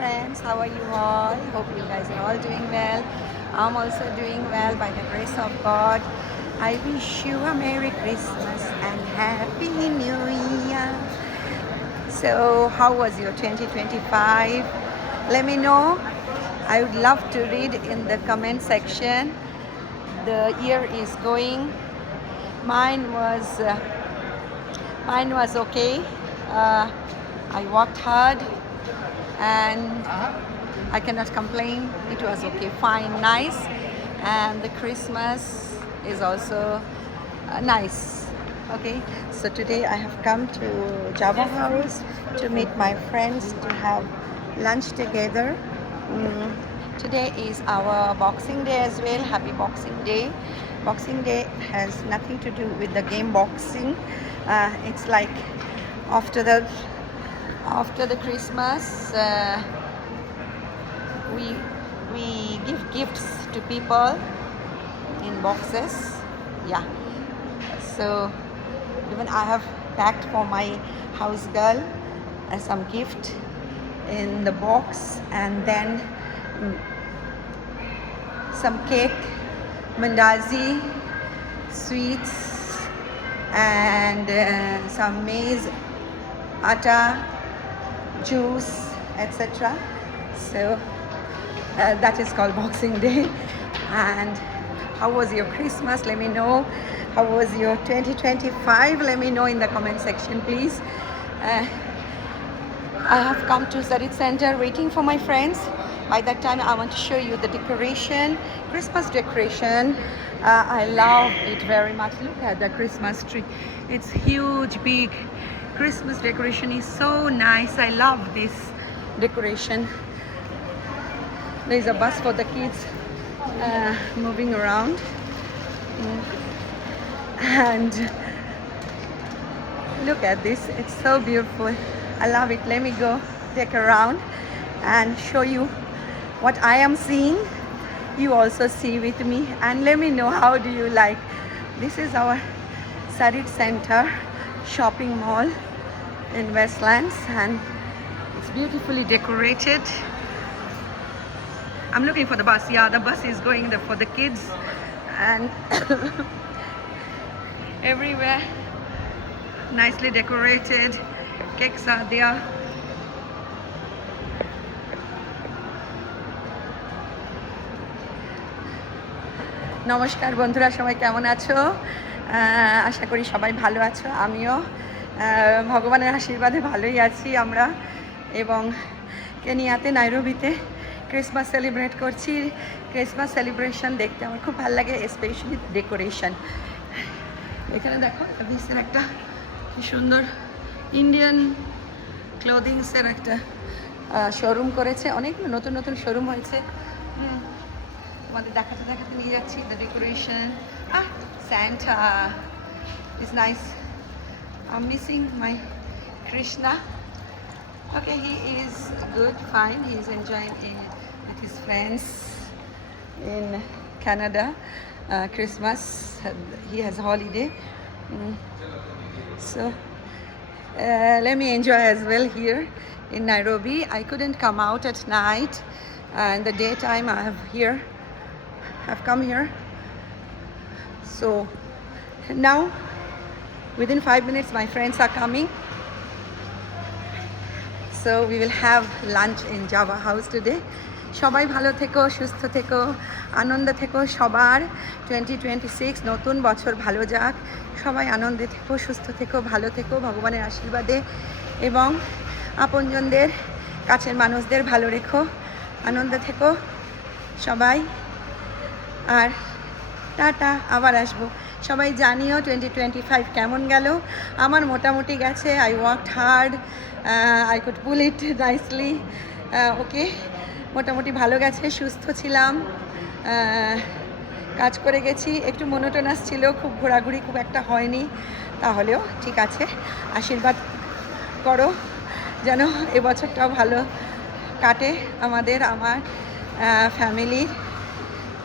friends, how are you all? Hope you guys are all doing well. I'm also doing well by the grace of God. I wish you a Merry Christmas and Happy New Year. So how was your 2025? Let me know. I would love to read in the comment section. The year is going. Mine was okay. I worked hard and I cannot complain. It was okay, fine, nice. And the Christmas is also nice. Okay, so today I have come to Java House to meet my friends to have lunch together. Today is our Boxing Day as well. Happy Boxing Day. Boxing Day has nothing to do with the game boxing. It's like after the Christmas, we give gifts to people in boxes. Yeah. So even I have packed for my house girl some gift in the box, and then some cake, mandazi, sweets, and some maize, atta, juice, etc. So that is called Boxing Day. And how was your Christmas? Let me know. How was your 2025? Let me know in the comment section, please. I have come to Zarit Center waiting for my friends. By that time, I want to show you the decoration, Christmas decoration. I love it very much. Look at the Christmas tree. It's huge, big. Christmas decoration is so nice. I love this decoration. There's a bus for the kids moving around. And look at this. It's so beautiful. I love it. Let me go take a round and show you what I am seeing. You also see with me, and let me know how do you like. This is our Zarit Center shopping mall in Westlands, and it's beautifully decorated. I'm looking for the bus. Yeah, the bus is going there for the kids, and everywhere nicely decorated. Cakes are there. নমস্কার বন্ধুরা, সবাই কেমন আছো? আশা করি সবাই ভালো আছো। আমিও ভগবানের আশীর্বাদে ভালোই আছি আমরা। এবং কেনিয়াতে নাইরোবিতে ক্রিসমাস সেলিব্রেট করছি। ক্রিসমাস সেলিব্রেশন দেখতে আমার খুব ভালো লাগে, স্পেশালি ডেকোরেশন। এখানে দেখো বিসের একটা কি সুন্দর ইন্ডিয়ান ক্লোদিংসের একটা শোরুম করেছে। অনেক নতুন নতুন শোরুম হয়েছে। তোমাদের দেখাতে দেখাতে নিয়ে যাচ্ছি। The decoration, Santa is nice. I'm missing my Krishna. Okay, he is good, fine. He is enjoying it with his friends in Canada. Christmas, he has a holiday. So let me enjoy as well here in Nairobi. I couldn't come out at night. In the daytime I've come here. So now within 5 minutes my friends are coming. So we will have lunch in Java House today. সবাই ভালো থেকো, সুস্থ থেকো, আনন্দে থেকো। সবার 2026 নতুন বছর ভালো যাক। সবাই আনন্দে থেকো, সুস্থ থেকো, ভালো থেকো ভগবানের আশীর্বাদে, এবং আপনজনদের, কাছের মানুষদের ভালো রেখো। আনন্দে থেকো সবাই। আর টাটা, আবার আসবো। সবাই জানিও 2025 কেমন গেল। আমার মোটামুটি গেছে। I worked hard, I could pull it nicely. Okay, মোটামুটি ভালো গেছে। সুস্থ ছিলাম, কাজ করে গেছি। একটু মনোটোনাস ছিল, খুব ঘোরাঘুরি খুব একটা হয়নি, তাহলেও ঠিক আছে। আশীর্বাদ করো যেন এবছরটাও ভালো কাটে আমাদের, আমার ফ্যামিলির।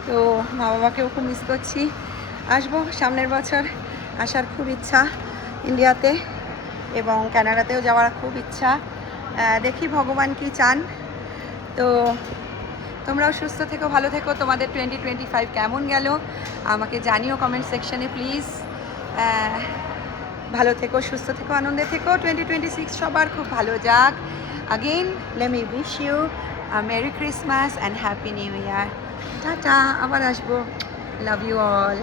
তো মা বাবাকেও খুব মিস করছি। আসবো সামনের বছর, আসার খুব ইচ্ছা ইন্ডিয়াতে, এবং কানাডাতেও যাওয়ার খুব ইচ্ছা। দেখি ভগবান কি চান। তো তোমরাও সুস্থ থেকো, ভালো থেকো। তোমাদের 2025 কেমন গেল আমাকে জানিও কমেন্ট সেকশনে প্লিজ। ভালো থেকো, সুস্থ থেকো, আনন্দে থেকো। 2026 সবার খুব ভালো যাক। Again let me wish you merry Christmas and happy new year. টাটা, আবার আসবো। Love you all.